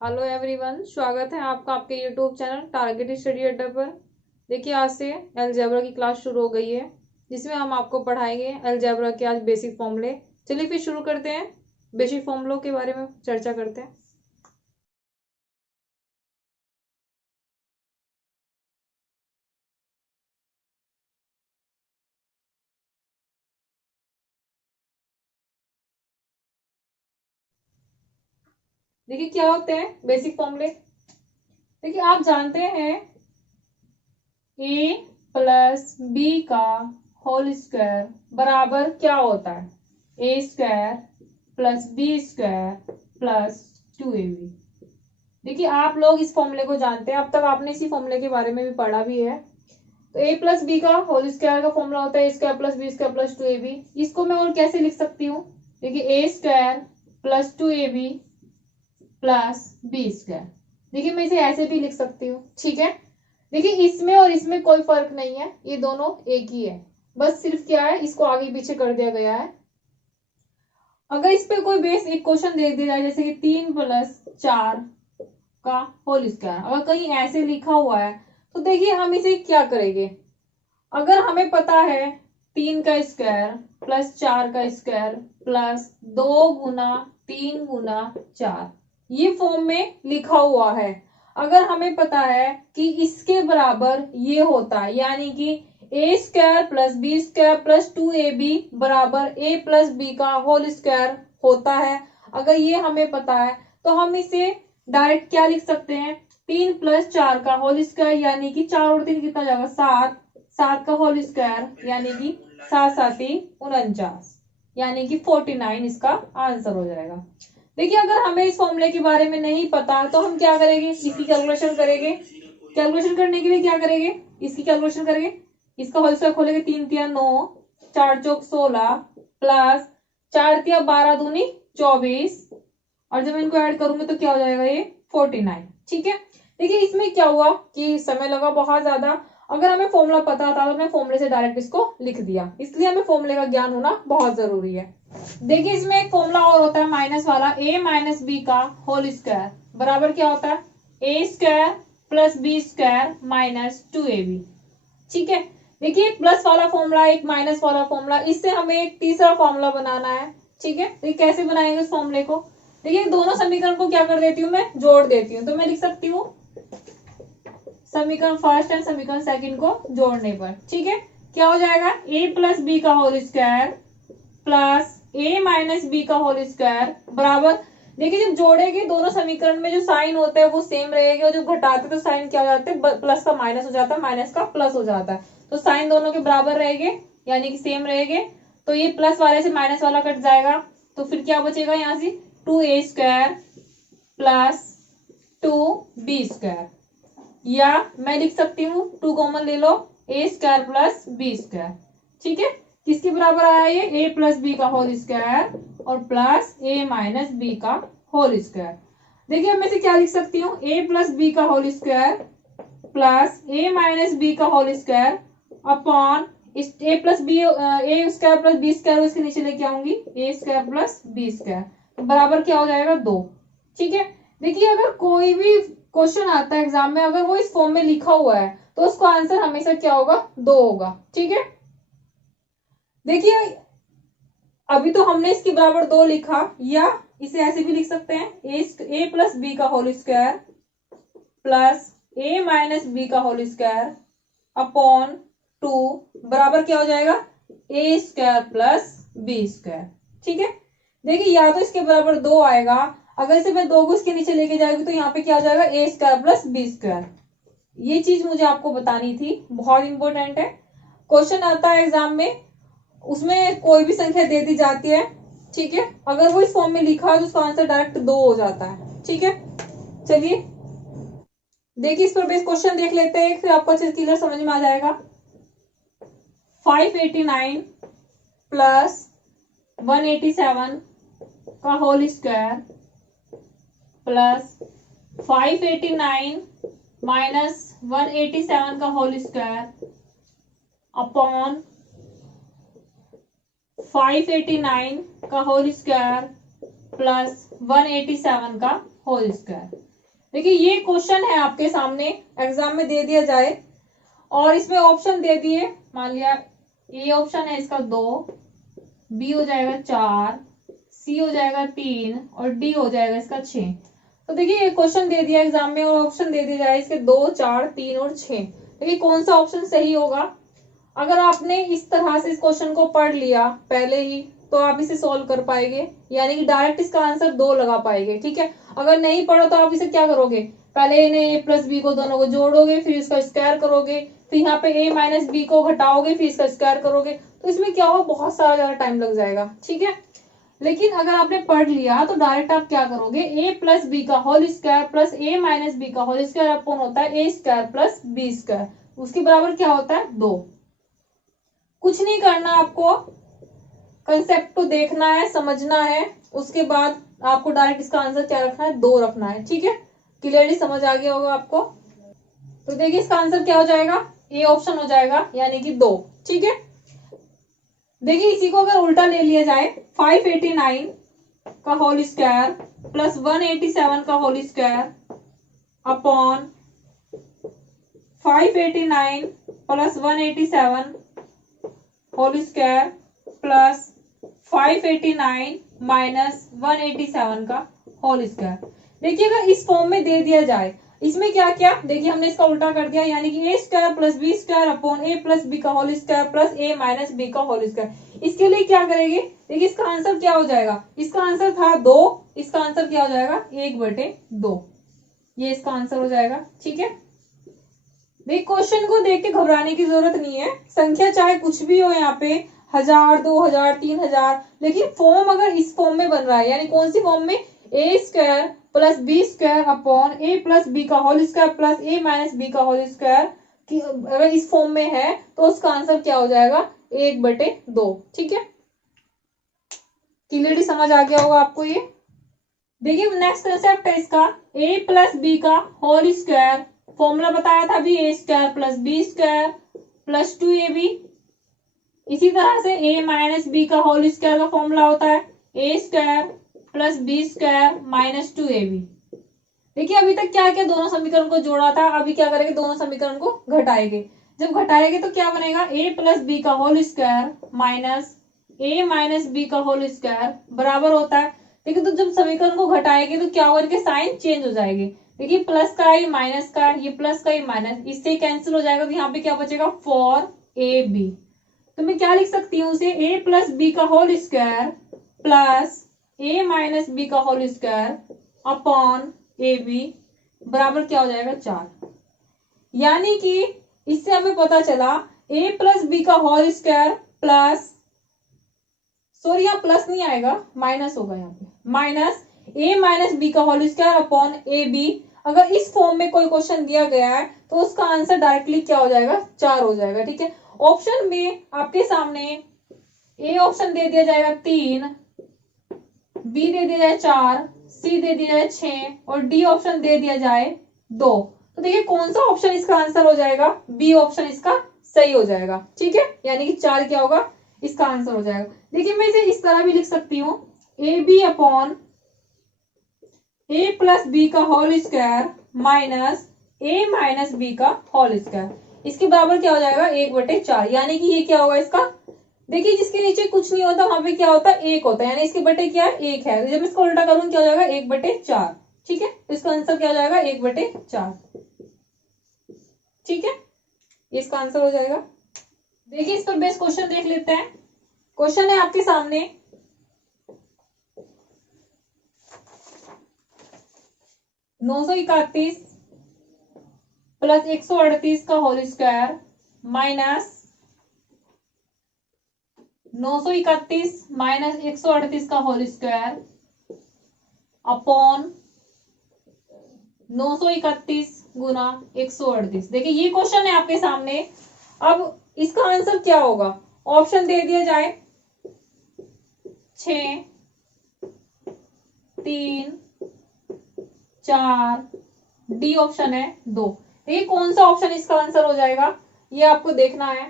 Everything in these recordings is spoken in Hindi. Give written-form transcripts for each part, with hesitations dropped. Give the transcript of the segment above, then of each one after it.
हेलो एवरीवन, स्वागत है आपका आपके यूट्यूब चैनल टारगेट स्टडी अड्डा पर। देखिए, आज से अलजेब्रा की क्लास शुरू हो गई है, जिसमें हम आपको पढ़ाएंगे अलजेब्रा के आज बेसिक फॉर्मूले। चलिए फिर शुरू करते हैं, बेसिक फॉर्मूलों के बारे में चर्चा करते हैं। देखिए, क्या होते हैं बेसिक फॉर्मूले। देखिए, आप जानते हैं ए प्लस बी का होल स्क्वायर बराबर क्या होता है, ए square plus B square plus 2ab। देखिए, आप लोग इस फॉर्मूले को जानते हैं, अब तक आपने इसी फॉर्मूले के बारे में भी पढ़ा भी है। तो ए प्लस बी का होल स्क्वायर का फॉर्मूला होता है ए square plus B square plus 2ab। इसको मैं और कैसे लिख सकती हूँ, देखिए A square plus 2ab plus B square. देखिए, मैं इसे ऐसे भी लिख सकती हूँ, ठीक है। देखिए, इसमें और इसमें कोई फर्क नहीं है, ये दोनों एक ही है, बस सिर्फ क्या है, इसको आगे पीछे कर दिया गया है। अगर इस पे कोई बेस एक क्वेश्चन दे दिया जाए, जैसे कि 3 + 4 का होल स्क्वायर, अगर कहीं ऐसे लिखा हुआ है तो देखिए हम इसे क्या करेंगे। अगर हमें पता है 3 का स्क्वायर प्लस 4 का स्क्वायर प्लस 2 × 3 × 4 ये फॉर्म में लिखा हुआ है, अगर हमें पता है कि इसके बराबर ये होता है, यानी कि a square plus B square plus 2ab बराबर ए प्लस बी का होल स्क्वायर होता है, अगर ये हमें पता है तो हम इसे डायरेक्ट क्या लिख सकते हैं, 3 + 4 का होल स्क्वायर, यानी कि 4 और 3 कितना जाएगा 7, 7 का होल स्क्वायर यानी कि 7 7 49, यानी कि 49 इसका आंसर हो जाएगा। देखिए, अगर हमें इस फॉर्मूले के बारे में नहीं पता तो हम क्या करेंगे, इसकी कैलकुलेशन करेंगे। कैलकुलेशन करने के लिए क्या करेंगे, इसकी कैलकुलेशन करेंगे, इसका होल स्क्वायर खोलेंगे, 3 × 3 = 9, 4 × 4 = 16 प्लस 4 × 3 = 12 × 2 = 24, और जब मैं इनको ऐड करूंगी तो क्या हो जाएगा, ये 49। ठीक है। देखिए, इसमें क्या हुआ कि समय लगा बहुत ज्यादा, अगर हमें फॉर्मूला पता था तो मैं फॉर्मूले से डायरेक्ट इसको लिख दिया, इसलिए हमें फॉर्मूले का ज्ञान होना बहुत जरूरी है। देखिए, इसमें एक फॉर्मूला और होता है माइनस वाला, a - b का होल स्क्वायर बराबर क्या होता है, ए square plus B square minus 2ab। ठीक है। देखिए, प्लस वाला फॉर्मूला एक माइनस वाला फॉर्मूला, इससे हमें एक तीसरा फॉर्मूला बनाना है। ठीक है, तो कैसे बनाएंगे इस फॉर्मूले को, देखिए दोनों समीकरण को क्या कर देती हूँ, मैं जोड़ देती हूँ। तो मैं लिख सकती हूँ समीकरण फर्स्ट एंड समीकरण सेकंड को जोड़ने पर, ठीक है, क्या हो जाएगा, a + b का whole square plus a - b का होल स्क्वायर बराबर। देखिए, जब जोड़ेंगे दोनों समीकरण में जो साइन होता है वो सेम रहेगा, और जब घटाते तो साइन क्या हो जाता है, प्लस का माइनस हो जाता है, माइनस का प्लस हो जाता है, तो साइन दोनों के बराबर रहेंगे, यानी कि सेम रहेंगे। तो ये प्लस वाले से माइनस वाला कट जाएगा, तो फिर क्या बचेगा यहाँ से, 2a² प्लस 2b², या मैं लिख सकती हूँ 2 कॉमन ले लो, a² प्लस b²। ठीक है, किसके बराबर आया ये, a + b का होल स्क्वायर और प्लस a - b का होल स्क्वायर। देखिए, मैं से क्या लिख सकती हूँ, a + b का whole square plus a - b का होल स्क्वायर अपॉन इस a + b a² plus b² इसके नीचे लेके आऊंगी, a² प्लस b², तो बराबर क्या हो जाएगा 2। ठीक है। देखिए, अगर कोई भी क्वेश्चन आता है एग्जाम में, अगर वो इस फॉर्म में लिखा हुआ है तो उसका आंसर हमेशा क्या होगा, 2 होगा। ठीक है। देखिए, अभी तो हमने इसके बराबर 2 लिखा, या इसे ऐसे भी लिख सकते हैं, a + b का whole square plus a - b का होल स्क्वायर अपॉन 2 बराबर क्या हो जाएगा, a² प्लस b²। ठीक है। देखिए, या तो इसके बराबर 2 आएगा, अगर इसे मैं 2 को इसके नीचे लेके जाएगी तो यहाँ पे क्या हो जाएगा, a² प्लस b²। ये चीज मुझे आपको बतानी थी, बहुत इंपॉर्टेंट है। क्वेश्चन आता है एग्जाम में, उसमें कोई भी संख्या दे दी जाती है, ठीक है, अगर वो इस फॉर्म में लिखा है तो उसका आंसर डायरेक्ट 2 हो जाता है। ठीक है, चलिए देखिए, इस पर बेस क्वेश्चन देख लेते हैं, फिर आपको अच्छे क्लियर समझ में आ जाएगा। 589 प्लस 187 का होल स्क्वायर प्लस 589 माइनस 187 का होल स्क्वायर अपॉन 589 का होल स्क्वायर प्लस 187 का होल स्क्वायर। देखिए ये क्वेश्चन है आपके सामने, एग्जाम में दे दिया जाए और इसमें ऑप्शन दे दिए, मान लिया ए ऑप्शन है इसका 2, बी हो जाएगा 4, सी हो जाएगा 3 और डी हो जाएगा इसका 6। तो देखिए ये क्वेश्चन दे दिया एग्जाम में और ऑप्शन दे दिया जाए इसके 2, 4, 3 और 6। देखिए कौन सा ऑप्शन सही होगा। अगर आपने इस तरह से इस क्वेश्चन को पढ़ लिया पहले ही तो आप इसे सोल्व कर पाएंगे, यानी कि डायरेक्ट इसका आंसर 2 लगा पाएंगे। ठीक है, अगर नहीं पढ़ो तो आप इसे क्या करोगे, पहले इन्हें ए प्लस बी को दोनों को जोड़ोगे, फिर इसका स्क्वायर करोगे, फिर यहाँ पे ए माइनस बी को घटाओगे, फिर इसका स्क्वायर करोगे, तो इसमें क्या होगा, बहुत सारा ज्यादा टाइम लग जाएगा। ठीक है, लेकिन अगर आपने पढ़ लिया तो डायरेक्ट आप क्या करोगे, ए प्लस बी का होल स्क्वायर प्लस ए माइनस बी का होल स्क्वायर अपॉन होता है ए स्क्वायर प्लस बी स्क्वायर, उसके बराबर क्या होता है 2। कुछ नहीं करना, आपको कंसेप्ट को देखना है, समझना है, उसके बाद आपको डायरेक्ट इसका आंसर क्या रखना है, 2 रखना है। ठीक है, क्लियरली समझ आ गया होगा आपको। तो देखिए इसका आंसर क्या हो जाएगा, ए ऑप्शन हो जाएगा, यानी कि 2। ठीक है, देखिए इसी को अगर उल्टा ले लिया जाए, 589 का होल स्क्वायर प्लस 187 का whole square upon 589 plus 187 whole square plus 589 minus 187 का होल स्क्वायर। देखिए अगर इस फॉर्म में दे दिया जाए, इसमें क्या क्या, देखिए हमने इसका उल्टा कर दिया, यानी कि a square plus B square upon A plus B का होल स्क्वायर प्लस ए माइनस बी का होल स्क्वायर। इसके लिए क्या करेंगे, देखिए इसका आंसर क्या हो जाएगा, इसका आंसर था 2, इसका आंसर क्या हो जाएगा 1/2, ये इसका आंसर हो जाएगा। ठीक है, देख क्वेश्चन को देख के घबराने की जरूरत नहीं है, संख्या चाहे कुछ भी हो यहाँ पे 1000, 2000, 3000, लेकिन फॉर्म अगर इस फॉर्म में बन रहा है, यानी कौन सी फॉर्म में, a square plus B square upon A plus B का होल स्क्वायर प्लस ए माइनस बी का होल स्क्वायर, अगर इस फॉर्म में है तो उसका आंसर क्या हो जाएगा 1/2। ठीक है, क्लियरली समझ आ गया होगा आपको ये। देखिए नेक्स्ट कंसेप्ट है इसका, ए प्लस बी का होल स्क्वायर, फॉर्मूला बताया था अभी, a square plus B square plus 2ab। इसी तरह से ए माइनस बी का होल स्क्वायर का फॉर्मूला होता है ए square plus B square minus 2ab। देखिए अभी तक क्या किया, दोनों समीकरण को जोड़ा था, अभी क्या करेंगे, दोनों समीकरण को घटाएंगे। जब घटाएंगे तो क्या बनेगा, ए प्लस बी का whole square minus A minus B का होल स्क्वायर बराबर होता है, देखिए तो जब समीकरण को घटाएंगे तो क्या होगा, इनके साइन चेंज हो जाएंगे। देखिए प्लस का ये माइनस का, ये प्लस का ये माइनस, इससे कैंसिल हो जाएगा, तो यहाँ पे क्या बचेगा 4ab। तो मैं क्या लिख सकती हूँ उसे, ए प्लस बी का होल स्क्वायर प्लस ए माइनस बी का whole square upon A B बराबर क्या हो जाएगा 4। यानी कि इससे हमें पता चला ए प्लस बी का होल स्क्वायर प्लस, सॉरी यहाँ प्लस नहीं आएगा, माइनस होगा यहाँ पे, माइनस ए माइनस बी का whole square upon A B. अगर इस फॉर्म में कोई क्वेश्चन दिया गया है तो उसका आंसर डायरेक्टली क्या हो जाएगा 4 हो जाएगा। ठीक है, ऑप्शन में आपके सामने ए ऑप्शन दे दिया जाएगा 3, बी दे दिया जाए 4, सी दे दिया जाए 6 और डी ऑप्शन दे दिया जाए 2। तो देखिए कौन सा ऑप्शन इसका आंसर हो जाएगा, बी ऑप्शन इसका सही हो जाएगा। ठीक है, यानी कि 4 क्या होगा, इसका आंसर हो जाएगा। देखिए मैं इसे इस तरह भी लिख सकती हूँ, A B upon A plus B का whole square minus A minus B का होल स्क्वायर, इसके बराबर क्या हो जाएगा 1/4, यानी कि ये क्या होगा इसका, देखिए जिसके नीचे कुछ नहीं होता वहां पे क्या होता है 1 होता है, यानी इसके बटे क्या है 1 है, जब इसको उल्टा करूँ क्या हो जाएगा 1/4। ठीक है, तो इसका आंसर क्या हो जाएगा 1/4। ठीक है, इसका आंसर हो जाएगा। देखिए इस पर बेस क्वेश्चन देख लेते हैं। क्वेश्चन है आपके सामने, नौ सौ 31 प्लस 138 का होल स्क्वायर माइनस 931 माइनस 138 का होल स्क्वायर अपॉन 931 गुना 138। देखिए ये क्वेश्चन है आपके सामने। अब इसका आंसर क्या होगा, ऑप्शन दे दिया जाए 6, 3, 4, डी ऑप्शन है 2। देखिए कौन सा ऑप्शन इसका आंसर हो जाएगा, ये आपको देखना है।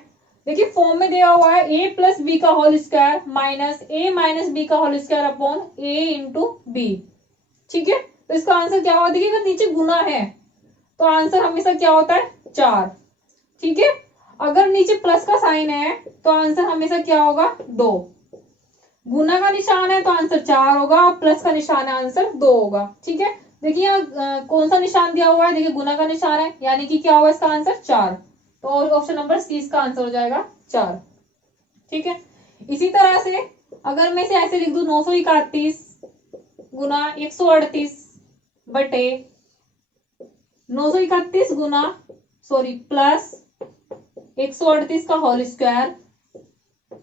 देखिए फॉर्म में दिया हुआ है ए प्लस बी का whole square minus A minus B का होल स्क्वायर अपॉन ए इंटू बी। ठीक है, तो इसका आंसर क्या होगा, देखिए अगर नीचे गुना है तो आंसर हमेशा क्या होता है 4। ठीक है, अगर नीचे प्लस का साइन है तो आंसर हमेशा क्या होगा 2। गुना का निशान है तो आंसर 4 होगा, प्लस का निशान है आंसर 2 होगा। ठीक है, देखिए यहाँ कौन सा निशान दिया हुआ है, देखिए गुना का निशान है, यानी कि क्या होगा इसका आंसर 4। तो ऑप्शन नंबर सी इसका आंसर हो जाएगा 4। ठीक है, इसी तरह से अगर मैं इसे ऐसे लिख दूं 931 गुना 138 बटे 931 गुना प्लस 138 का होल स्क्वायर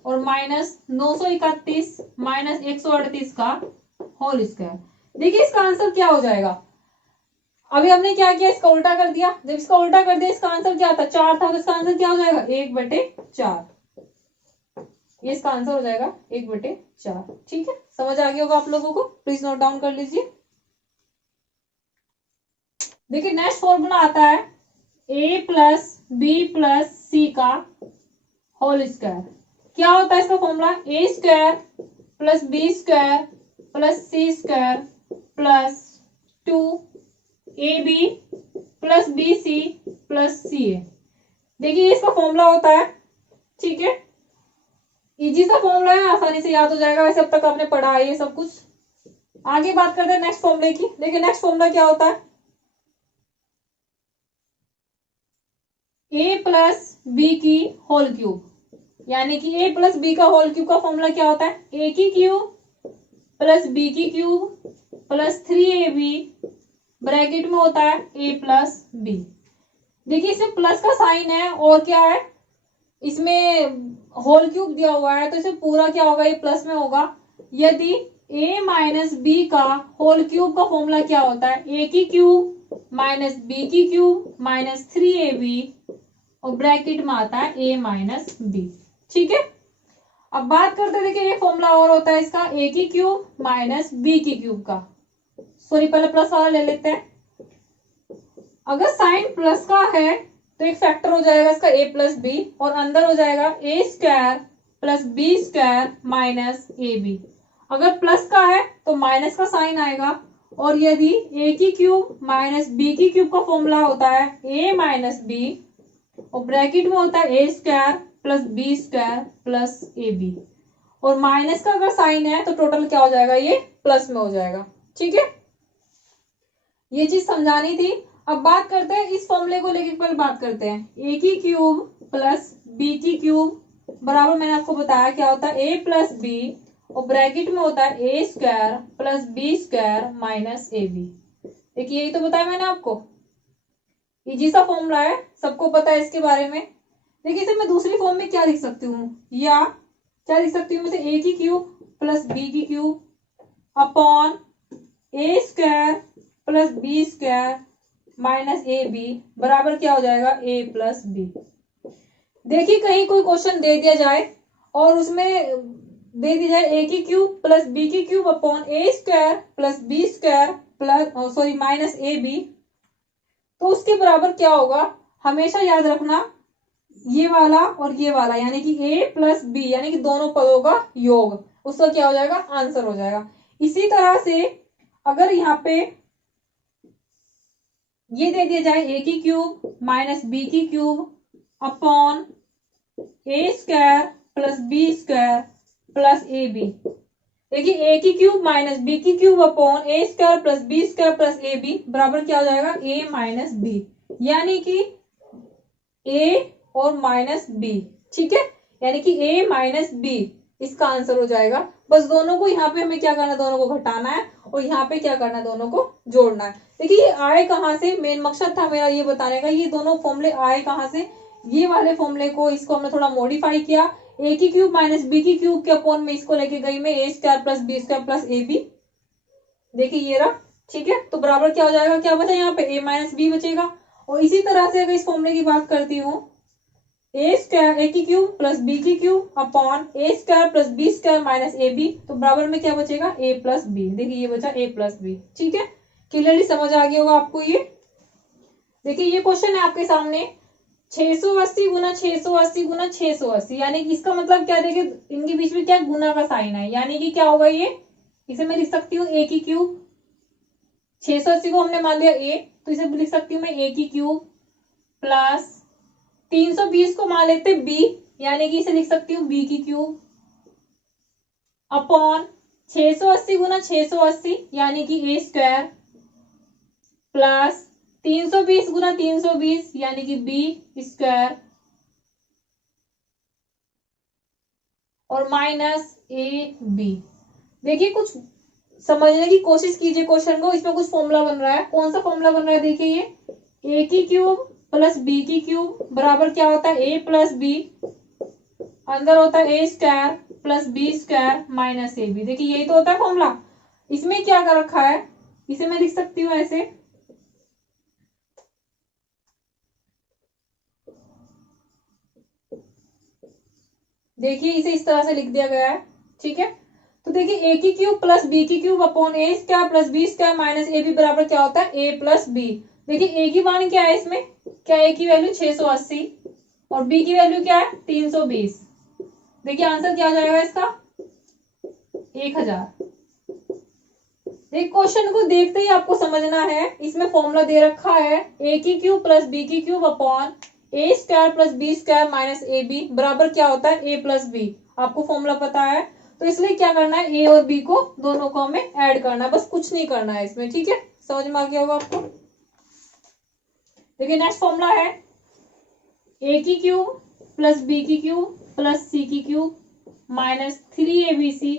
और माइनस 931 माइनस 138 का होल स्क्वायर। देखिए इसका आंसर क्या हो जाएगा, अभी हमने क्या किया, इसका उल्टा कर दिया। जब इसका उल्टा कर दिया इसका आंसर क्या था 4 था, तो इसका आंसर क्या हो जाएगा 1/4। ये इसका आंसर हो जाएगा 1/4। ठीक है, समझ आ गया होगा आप लोगों को, प्लीज नोट डाउन कर लीजिए। देखिए नेक्स्ट फॉर्मूला आता है a plus B plus c का होल स्क्वायर। क्या होता है इसका formula, a square plus B square plus C square plus 2ab plus b c plus c a. देखिए इसका फॉर्मूला होता है। ठीक है, इजी सा फॉर्मूला है, आसानी से याद हो जाएगा, वैसे अब तक आपने पढ़ा है ये सब कुछ। आगे बात करते हैं नेक्स्ट फॉर्मूले की। देखिए नेक्स्ट फॉर्मूला क्या होता है, a प्लस बी की होल क्यूब, यानी कि a प्लस बी का होल क्यूब का फॉर्मूला क्या होता है, a की क्यूब प्लस b की क्यूब प्लस 3ab ब्रैकेट में होता है a प्लस बी। देखिए इसमें प्लस का साइन है और क्या है, इसमें होल क्यूब दिया हुआ है, तो इसमें पूरा क्या होगा, ये प्लस में होगा। यदि a माइनस बी का होल क्यूब का फॉर्मूला क्या होता है, a की क्यूब माइनस बी की क्यूब माइनस 3ab और ब्रैकेट में आता है a माइनस बी। ठीक है, अब बात करते हैं, देखिए एक फॉर्मूला और होता है इसका, a की क्यूब माइनस बी की क्यूब का। सॉरी, पहले प्लस वाला ले लेते हैं। अगर साइन प्लस का है तो एक फैक्टर हो जाएगा इसका a प्लस बी और अंदर हो जाएगा a square plus B square minus A B. अगर प्लस का है तो माइनस का साइन आएगा, और यदि a की क्यूब माइनस बी की क्यूब का फॉर्मूला होता है a माइनस बी और ब्रैकेट में होता है a square plus B square plus A B, और माइनस का अगर साइन है तो टोटल क्या हो जाएगा, ये प्लस में हो जाएगा। ठीक है, ये चीज समझानी थी। अब बात करते हैं इस फॉर्मूले को लेकर, पहले बात करते हैं a की क्यूब प्लस b की क्यूब बराबर, मैंने आपको बताया क्या होता है a प्लस बी और ब्रैकेट में होता है a square plus B square minus A B. देखिए यही तो बताया मैंने आपको, इजी सा फॉर्मूला है, सबको पता है इसके बारे में। देखिए इसे मैं दूसरी फॉर्म में क्या लिख सकती हूँ, या क्या लिख सकती हूँ, मैं a की क्यूब प्लस बी की cube upon a square plus B square minus A B बराबर क्या हो जाएगा a प्लस बी। देखिए कहीं कोई क्वेश्चन दे दिया जाए और उसमें दे दी जाए a की क्यूब प्लस बी की cube upon a square plus B square plus minus A B, तो उसके बराबर क्या होगा, हमेशा याद रखना ये वाला और ये वाला, यानी कि a प्लस बी यानी कि दोनों पदों का योग, उसका क्या हो जाएगा, आंसर हो जाएगा। इसी तरह से अगर यहाँ पे ये दे दिया जाए a की क्यूब माइनस बी की cube upon a square plus B square plus A B, देखिए a की क्यूब माइनस बी की cube upon a square plus B square plus A B बराबर क्या हो जाएगा, a माइनस बी, यानी कि a और माइनस बी। ठीक है, यानी कि a माइनस बी इसका आंसर हो जाएगा। बस दोनों को यहाँ पे हमें क्या करना है, दोनों को घटाना है और यहाँ पे क्या करना है, दोनों को जोड़ना है। देखिए ये आए कहाँ से, मेन मकसद था मेरा ये बताने का, ये दोनों फॉर्मूले आए कहाँ से, ये वाले फॉर्मूले को इसको हमने थोड़ा मॉडिफाई किया, a की क्यूब माइनस बी की क्यूब के अपॉन में इसको लेके गई मैं a square plus B square plus A B. देखिए ये रहा। ठीक है, तो बराबर क्या हो जाएगा, क्या बचा यहाँ पे a माइनस बी बचेगा। और इसी तरह से अगर इस फॉर्मूले की बात करती हूँ, a स्क्वायर a की क्यूब प्लस b की cube upon a square plus B square minus A B, तो बराबर में क्या बचेगा, a प्लस बी। देखिए ये बचा a प्लस बी। ठीक है, क्लियरली समझ आ गया होगा आपको ये। देखिए ये क्वेश्चन है आपके सामने 680 गुना 680 गुना 680, यानी कि इसका मतलब क्या, देखिए इनके बीच में क्या गुना का साइन है, यानी कि क्या होगा ये, इसे मैं लिख सकती हूँ a की क्यूब 680 को हमने मान लिया a, तो इसे लिख सकती हूँ मैं a की क्यूब प्लस 320 को मान लेते b, यानी कि इसे लिख सकती हूँ b की क्यूब अपॉन 680 गुना 680 यानी कि a स्क्वायर प्लस 320 गुना 320 यानी कि b स्क्वायर और माइनस ए बी। देखिए कुछ समझने की कोशिश कीजिए क्वेश्चन को, इसमें कुछ फॉर्मूला बन रहा है। कौन सा फॉर्मूला बन रहा है? देखिए ये a की क्यूब प्लस b की क्यूब बराबर क्या होता है? a प्लस b, अंदर होता है a square plus b square minus A B. देखिए यही तो होता है फॉर्मूला। इसमें क्या कर रखा है, इसे मैं लिख सकती हूँ ऐसे, देखिए इसे इस तरह से लिख दिया गया है, ठीक है। तो देखिए a की क्यूब प्लस b की cube upon a square plus b square minus A B बराबर क्या होता है? a plus b। देखिए a की मान क्या है इसमें, क्या a की वैल्यू 680 और b की वैल्यू क्या है? 320। देखिए आंसर क्या हो जाएगा इसका? 1000। देखिए क्वेश्चन को देखते ही आपको समझना है, इसमें फॉर्मूला दे रखा है a की क्यूब प्लस b की cube upon A square plus B square minus A B बराबर क्या होता है? a plus B. आपको फॉर्मूला पता है, तो इसलिए क्या करना है, a और b को दोनों को हमें ऐड करना है, बस कुछ नहीं करना है इसमें, ठीक है। समझ में आ गया होगा आपको। देखिए नेक्स्ट फॉर्मूला है a की क्यूब प्लस b की क्यूब प्लस c की क्यूब माइनस 3abc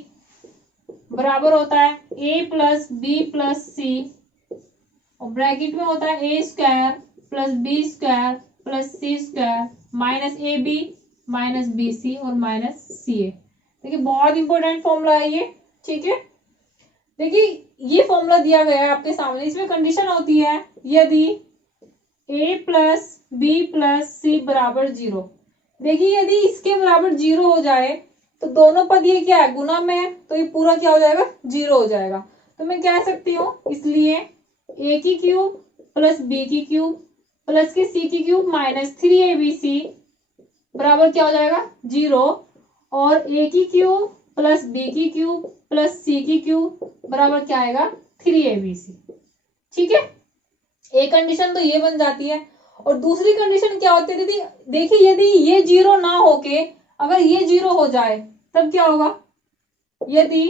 बराबर होता है a plus B plus C और ब्रैकेट में होता है a square plus B square plus C square minus A B minus B C और माइनस सी ए। देखिए बहुत इंपॉर्टेंट फॉर्मूला है ये, ठीक है। देखिए ये फॉर्मूला दिया गया है आपके सामने, इसमें कंडीशन होती है यदि a प्लस बी प्लस सी बराबर 0। देखिए यदि इसके बराबर 0 हो जाए तो दोनों पद ये क्या है? गुना में है, तो ये पूरा क्या हो जाएगा? 0 हो जाएगा। तो मैं कह सकती हूँ इसलिए a की क्यूब प्लस b की क्यूब प्लस के c की क्यूब माइनस 3abc बराबर क्या हो जाएगा? 0 और a की क्यूब प्लस b की क्यूब प्लस c की क्यूब बराबर क्या आएगा? 3abc, ठीक है। एक कंडीशन तो ये बन जाती है और दूसरी कंडीशन क्या होती है दीदी? देखिए यदि ये 0 ना होके अगर ये 0 हो जाए तब क्या होगा? यदि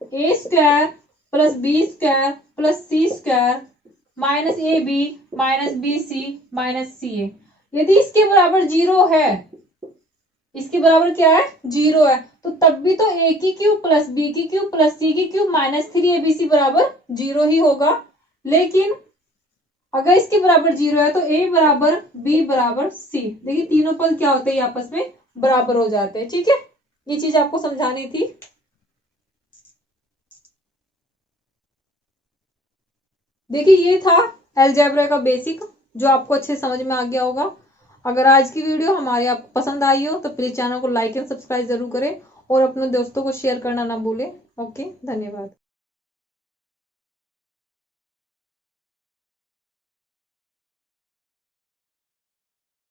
a square plus B square plus C square minus A B minus B c minus c a, यदि इसके बराबर 0 है, इसके बराबर क्या है? 0 है, तो तब भी तो a की क्यूब प्लस b की क्यूब प्लस c की क्यूब माइनस 3abc बराबर 0 ही होगा। लेकिन अगर इसके बराबर 0 है तो a बराबर b बराबर c। देखिए तीनों पद क्या होते हैं? आपस में बराबर हो जाते हैं, ठीक है। ये चीज आपको समझानी थी। देखिए ये था अलजेब्रा का बेसिक, जो आपको अच्छे समझ में आ गया होगा। अगर आज की वीडियो हमारी आपको पसंद आई हो तो प्लीज चैनल को लाइक एंड सब्सक्राइब जरूर करें और अपने दोस्तों को शेयर करना ना भूलें। ओके, धन्यवाद।